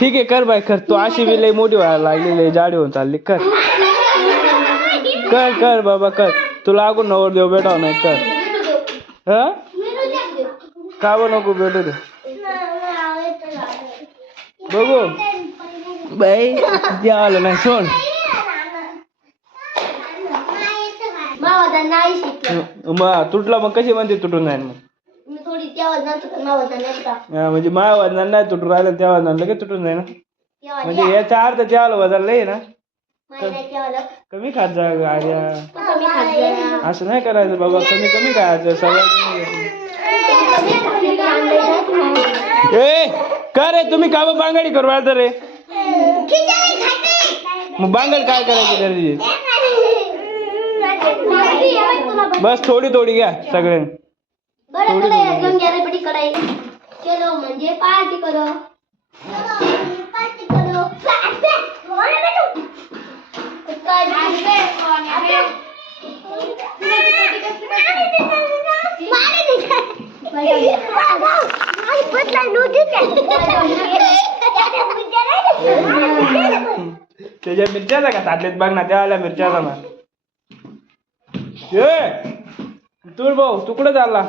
ठीक आहे कर बाय कर. तू अशी बी लय मोठी व्हायला लागलेली जाडी होऊन चालली. कर कर कर बाबा कर. तुला अगून नवर देव भेटाव नाही कर. हा का बा नको भेटू दे बघू बाई आलं नाही सोड. मग तुटला मग कशी म्हणते तुटून जाईल मग म्हणजे माया वजनाला नाही तुटून राहिलं त्या वजनाला लगेच तुटून जाईल ना. म्हणजे याचा अर्थ त्याला वजन लय ना. कमी खात जा आर्या. असं नाही करायचं बाबा. कमी कमी खायचं सगळं. ए का रे तुम्ही का बांगडी करू राहिला रे. मग बांगड काय करायची त्याची. बस थोडी थोडी घ्या सगळ्यांनी. म्हणजे पार्टी करो. त्याच्या मिरच्याचा का साठलेत बघ ना. त्या आल्या मिरच्याचा ना. तू भाऊ तू कुठं चालला.